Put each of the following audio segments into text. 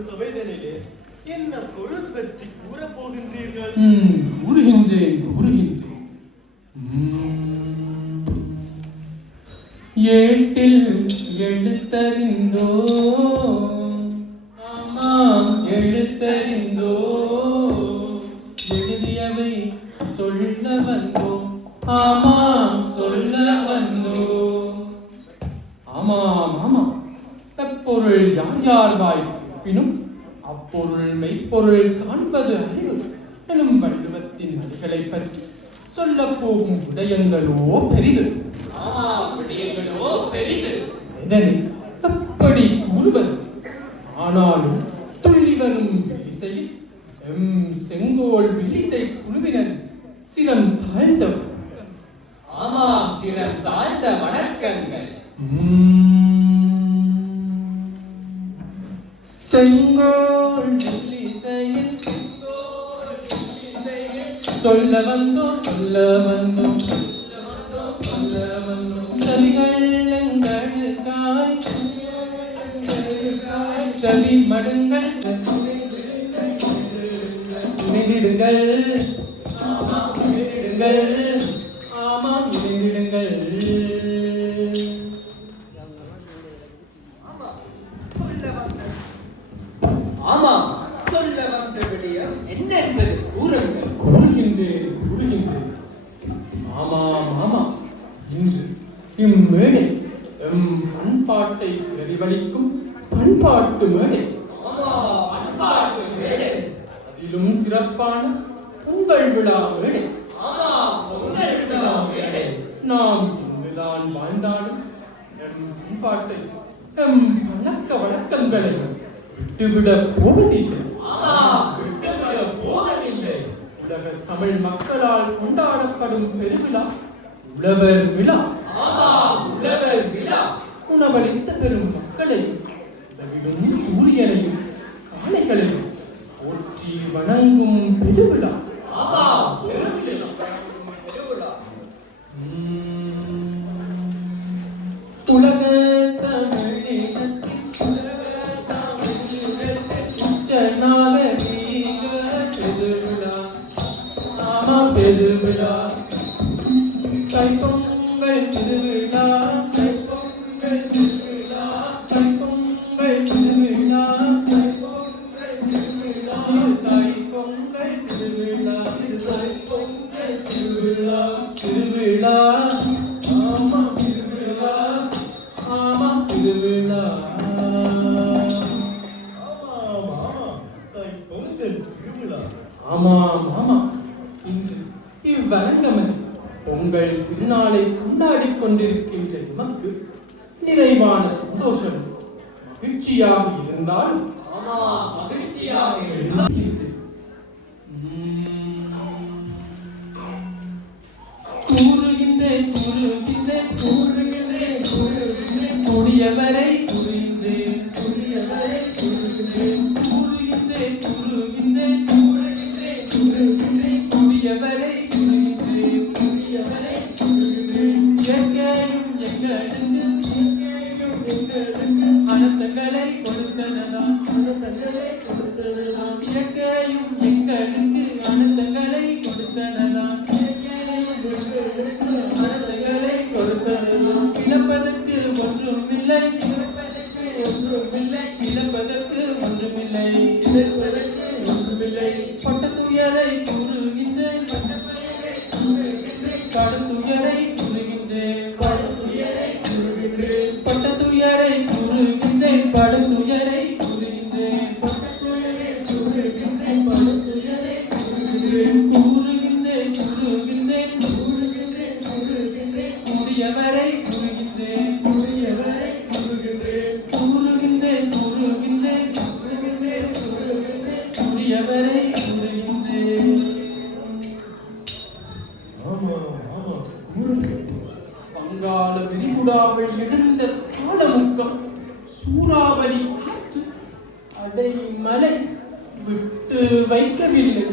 கூடும் சபைதனிலே என்ன பொருள் பற்றி கூற போகின்றீர்கள் கூறுகின்றேன் கூறுகின்றேன் ஏட்டில் எழுத்தறிந்தோ ஆமாம் எழுத்தறிந்தோ எழுதியவை சொல்ல வந்தோம். ஆமாம் சொல்ல வந்தோம். ஆமாம் ஆமாம். தற்பொருள் யார் யார் வாய் கேட்பினும் அப்பொருள் மெய்ப்பொருள் காண்பது அறிவு எனும் வள்ளுவத்தின் வழிகளை பற்றி சொல்லப் போகும் விடயங்களோ பெரிது. ஆமா விடயங்களோ பெரிது. இதனை எப்படி கூறுவது? ஆனாலும் துள்ளி வரும் வில்லிசையில் எம் செங்கோல் வில்லிசை குழுவினர் சிரம் தாழ்ந்தவர் ஆமாம் சிரம் தாழ்ந்த வணக்கங்கள். செங்கோல். சொல்ல வந்தோம் சொல்ல வந்தோம். சொல்ல வந்தோம் செவிகள் எங்களுக்காய் செவி மடுங்கள் என்ன என்பது? கூறுங்கள். கூறுகின்றேன் கூறுகின்றேன். ஆமாம் ஆமாம் இன்று இம்மேடை எம் பண்பாட்டை பிரதிபலிக்கும் பண்பாட்டு மேடை. பண்பாட்டு மேடை. அதிலும் சிறப்பான உங்கள் விழா மேடை. பொங்கல் விழா மேடை. நாம் இங்குதான் வாழ்ந்தாலும் எம் பண்பாட்டை எம் பழக்க வழக்கங்களை விட்டுவிடப் போவதில்லை ஆமா விட்டுவிட போவதில்லை உலக தமிழ் மக்களால் கொண்டாடப்படும் பெருவிழா உழவர் விழா. உழவர் விழா. உணவளித்த பெரும் திருநாளை கொண்டாடிக் கொண்டிருக்கின்ற நமக்கு நிறைவான சந்தோஷம் மகிழ்ச்சியாக இருந்தாலும் மகிழ்ச்சியாக இருந்தால். இருக்கின்றது. கூறுகின்றேன் கூறுகின்றேன் கூறுகின்றேன் கூறுகின்றேன். கூடியவரை கூறுகின்றேன் கூடியவரை கூறுகின்றேன் கூறுகின்றேன் கூறுகின்றேன் கூறுகின்றேன் கூறுகின்றேன். இழப்பதற்கு ஒன்றும் இல்லை. இழப்பதற்கு ஒன்றும் இல்லை. இழப்பதற்கு சூறாவளி காற்று அடைமலை விட்டு வைக்கவில்லை.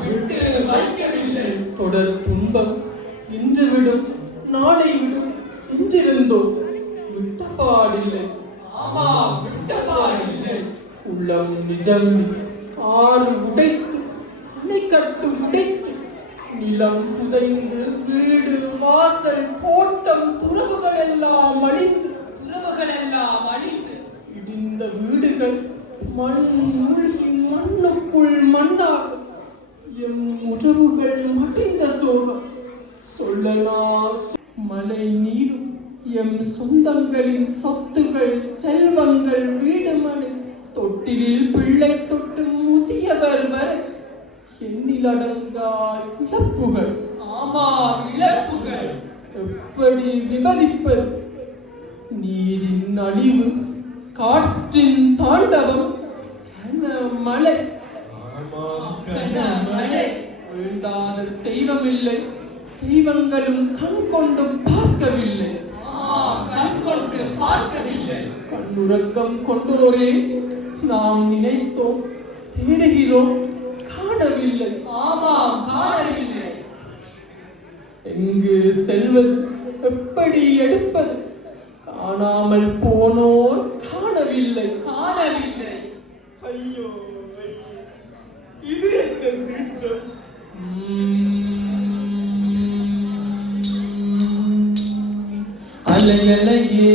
விட்டு வைக்கவில்லை. தொடர் துன்பம் இன்று விடும் நாளை விடும் என்றிருந்தோம். விட்ட பாடில்லை ஆமா விட்ட பாடில்லை உள்ளம் நிஜம்பி ஆறு உடைத்து அணை கட்டு உடைத்து நிலம் புதைந்து வீடு வாசல் தோட்டம் துறவுகள் எல்லாம் அழித்து இந்த வீடுகள் மண் மூழ்கி மண்ணுக்குள் மண்ணாக எம் உறவுகள் மடிந்த சோகம். சொல்லனா மலை நீரும் எம் சொந்தங்களின் சொத்துகள் செல்வங்கள் வீடுமனை. தொட்டிலில் பிள்ளை தொட்டு முதியவர் வரை எண்ணிலடங்கா இழப்புகள். ஆமா இழப்புகள். எப்படி விவரிப்பது? நீரின் அழிவு காற்றின் தாண்டவம் மழை. கனமழை வேண்டாத தெய்வமில்லை. தெய்வங்களும் கண் கொண்டு பார்க்கவில்லை. கண் கொண்டு பார்க்கவில்லை. கண்ணுறக்கம் கொண்டோரே நாம் நினைத்தோம் தேடுகிறோம் காணவில்லை. ஆமாம் காணவில்லை. எங்கு செல்வது எப்படி எடுப்பது காணாமல் போனோர் கேட்கவில்லை காணவில்லை. ஐயோ இது என்ன சீற்றம்? அலை அலையே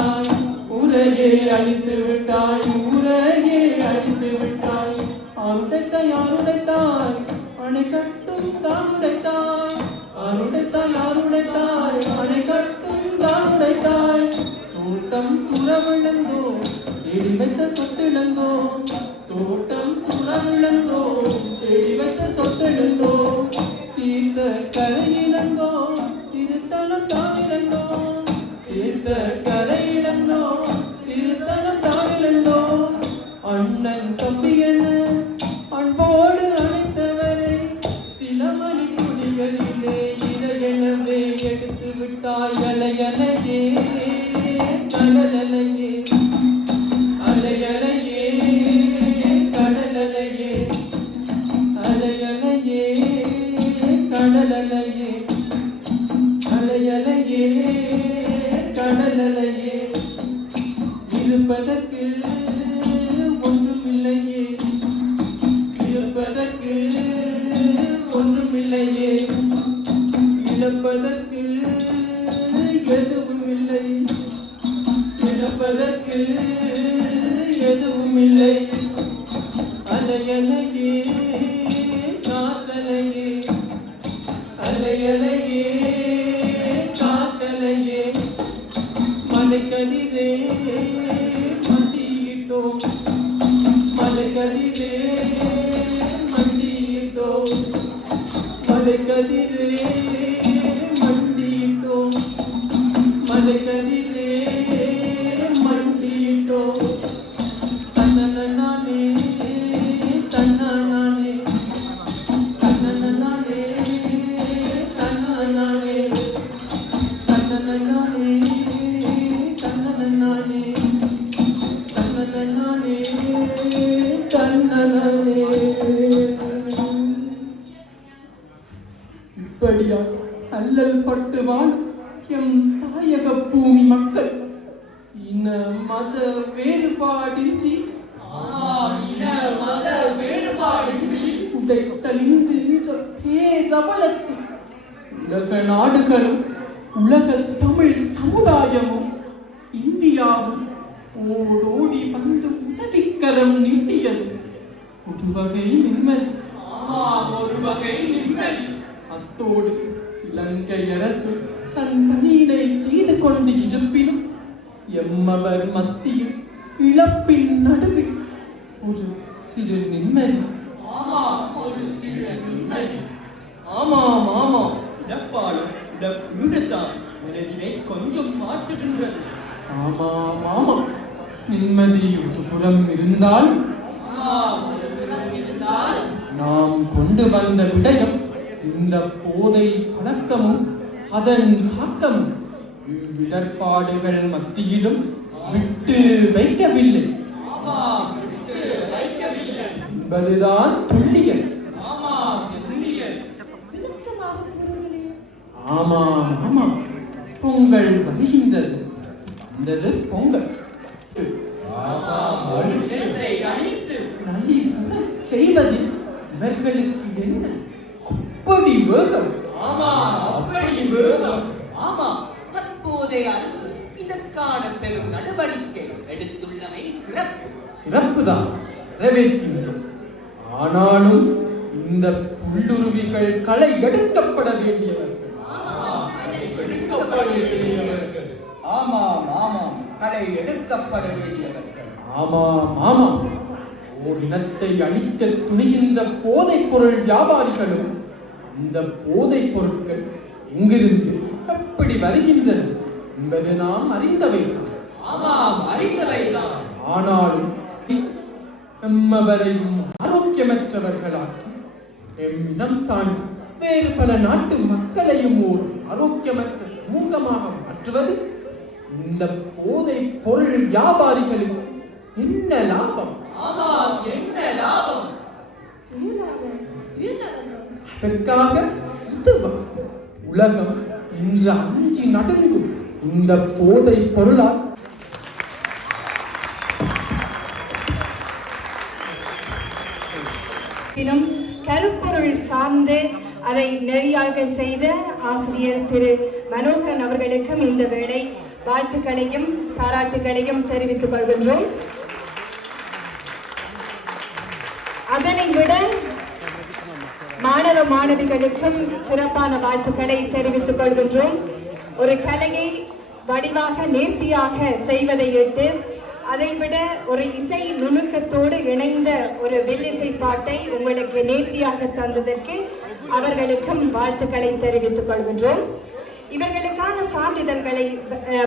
விட்டாய் உலகே அழித்து விட்டாய் உலகே அழித்து விட்டாய். அருடைத்தாய் அருடைத்தாய் அணை கட்டும் தான் உடைத்தாய் அருடைத்தாய் அருடைத்தாய் அணை கட்டும் தான் உடைத்தாய் தோட்டம் புறவிழந்தோ இடிவைத்த சொட்டிழந்தோ தோட்டம் புறவிழந்தோ பிறப்பதற்கு எதுவும் இல்லை பிறப்பதற்கு எதுவும் இல்லை அலையலையே காற்றலையே அலையலையே காற்றலையே. மலைக்கதிரே மண்டியிட்டோம். அல்லல் பட்டு வாழ் எம் தாயக பூமி மக்கள். இன மத வேறுபாடின்றி உடைத்தலிந்து நின்ற பேரவலத்தில் உலக நாடுகளும் உலக தமிழ் சமுதாயமும் இந்தியாவும் ஓடோடி வந்து உதவிக்கரம் நீட்டியது. ஒரு வகை நிம்மதி. ஒரு வகை நிம்மதி. அத்தோடு இலங்கை அரசு தன் பணியினை செய்து கொண்டு இருப்பினும் எம்மவர் மத்தியில் இழப்பின் நடுவில் ஒரு சிறு நிம்மதி. ஆமாம் ஒரு சிறு நிம்மதி. ஆமாம் இந்த வீடுதான் மனதினை கொஞ்சம் மாற்றுகின்றது. ஆமாம் ஆமாம். நிம்மதி ஒரு புறம் இருந்தால் நாம் கொண்டு வந்த விடயம் இந்த போதை பழக்கமும் அதன் தாக்கமும் இவ்விடர்பாடுகள் மத்தியிலும் விட்டு வைக்கவில்லை. என்பதுதான் துல்லியம். ஆமாம் ஆமாம். பொங்கல் வருகின்றது. வந்தது பொங்கல். செய்வதில் இவர்களுக்கு என்ன வரவேற்கின்றோம். ஆனாலும் இந்த புல்லுருவிகள் களை எடுக்கப்பட வேண்டியவர்கள். ஆமாம் ஆமாம் கலை எடுக்கப்பட வேண்டியவர்கள். ஆமாம் ஆமாம். ஓர் இனத்தை அழிக்க துணிகின்ற போதைப் பொருள் வியாபாரிகளும் அந்த போதைப் பொருட்கள் எங்கிருந்து எப்படி வருகின்றன என்பது நாம் அறிந்தவைதான். ஆமாம் அறிந்தவைதான். ஆனாலும் நம்மவரையும் ஆரோக்கியமற்றவர்களாக்கி எம் இனம் தாண்டி வேறு பல நாட்டு மக்களையும் ஓர் ஆரோக்கியமற்ற சமூகமாக மாற்றுவது இந்த போதை பொருள் வியாபாரிகளுக்கு என்ன லாபம்? ஆமாம் என்ன லாபம்? அதற்காக இதுவா? உலகம் இன்று அஞ்சி நடுங்கும் இந்த போதை பொருளால் சார்ந்து அதை நெறியாள்க செய்த ஆசிரியர் திரு மனோகரன் அவர்களுக்கும் இந்த வேளை வாழ்த்துக்களையும் பாராட்டுகளையும் தெரிவித்துக் கொள்கின்றோம். அதனை விட மாணவ மாணவிகளுக்கும் சிறப்பான வாழ்த்துக்களை தெரிவித்துக் கொள்கின்றோம். ஒரு கலையை வடிவாக நேர்த்தியாக செய்வதை இட்டு அதைவிட ஒரு இசை நுணுக்கத்தோடு இணைந்த ஒரு வில்லிசை பாட்டை உங்களுக்கு நேர்த்தியாக தந்ததற்கு அவர்களுக்கும் வாழ்த்துக்களை தெரிவித்துக் கொள்கின்றோம். இவர்களுக்கான சான்றிதழ்களை